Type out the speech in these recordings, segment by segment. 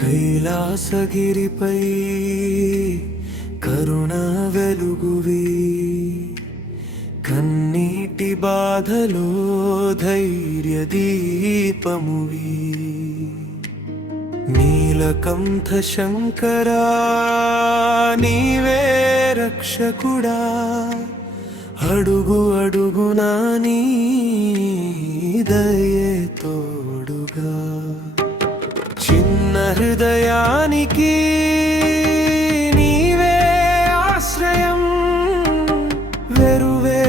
కైలాసగిరిపై కరుణ వెలుగువి, కన్నీటి బాధలో ధైర్య దీపమువి. నీలకంఠ శంకరా నీవే రక్షకుడా, అడుగు అడుగునా నీ దయే తోడుగా. చిన్న హృదయానికి నీవే ఆశ్రయం, వెరువే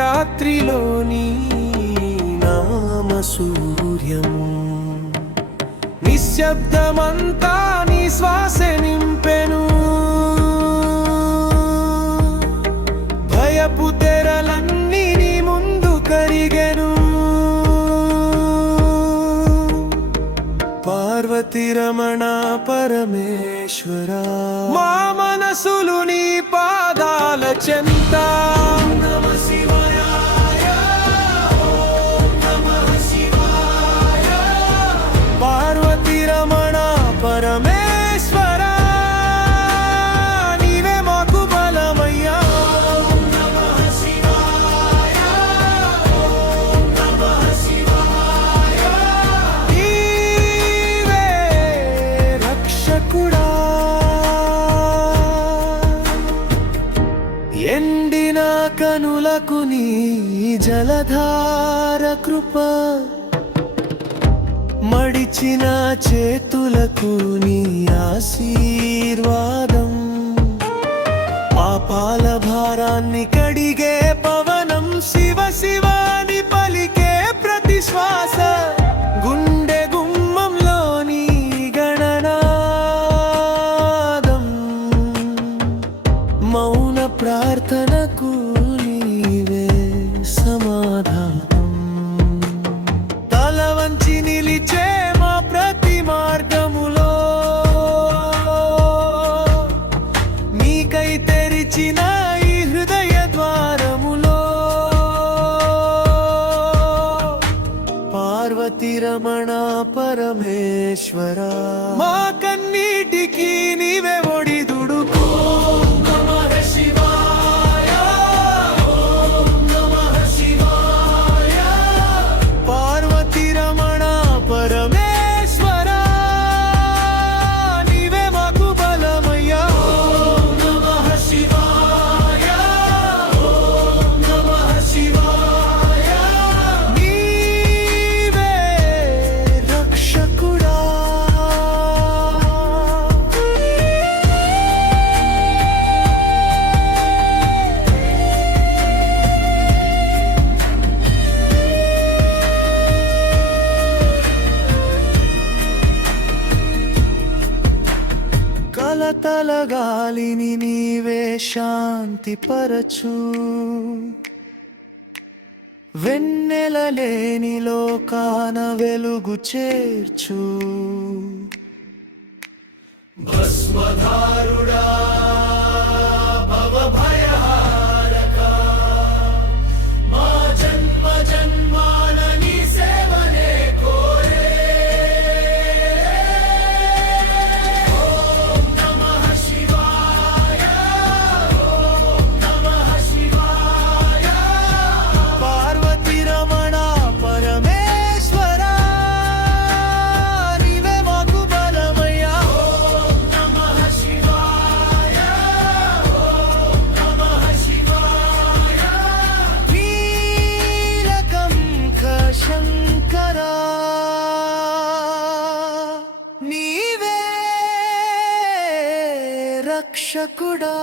రాత్రిలోని నామ సూర్యం. నిశ్శబ్దమంతా నీ శ్వాస నింపెను, భయపు తెరలన్నీ నీ ముందు కరిగెను. పార్వతీ రమణ పరమేశ్వర, మా మనసులు నీ పాదాల చెంత. నమ శివాయ, ఓం నమః శివాయ. పార్వతీ రమణ పరమేశ్వర, నీవే మాకు బలమయ్యా. ఓం నమః శివాయ, ఓం నమః శివాయ. నీవే రక్షకుడా, ఎండిన కనులకు నీ జలధార కృప, మడిచిన చేతులకు నీ ఆశీర్వాదం. పాపాల భారాన్ని కడిగే పవనం, శివ శివాని పలికే ప్రతి శ్వాస. గుండె గుమ్మంలోని గణనాదం, మౌన ప్రార్థనకు నీవే సమాధానం. తల వంచి నిలిచే మా ప్రతి మార్గములో, నీకై తెరిచిన ఈ హృదయ ద్వారములో. పార్వతీ రమణ పరమేశ్వర, మా కన్నీటికి నీవే ఒడిదుడుకు. ఓం నమః శివాయ, ఓం నమః శివాయ. పార్వతీ రమణ పరమేశ్వర, నీవే మాకు బలమయ్యా. ఓం నమః శివాయ, ఓం నమః శివాయ. నీవే రక్షకుడా. కలతల గాలిని నీవే శాంతి పరచు, వెన్నెల లేని లోకాన వెలుగు చేర్చు. భస్మధారుడా భవ భయహారక, మా జన్మ జన్మాల నీ సేవనే కోరే. ఓం నమః శివాయ, ఓం నమః శివాయ. పార్వతీ రమణ పరమేశ్వర, నీవే మాకు బలమయ్యా. ఓం నమః శివాయ, ఓం నమః శివాయ. నీలకంఠ శంకరా, నీవే రక్షకుడా.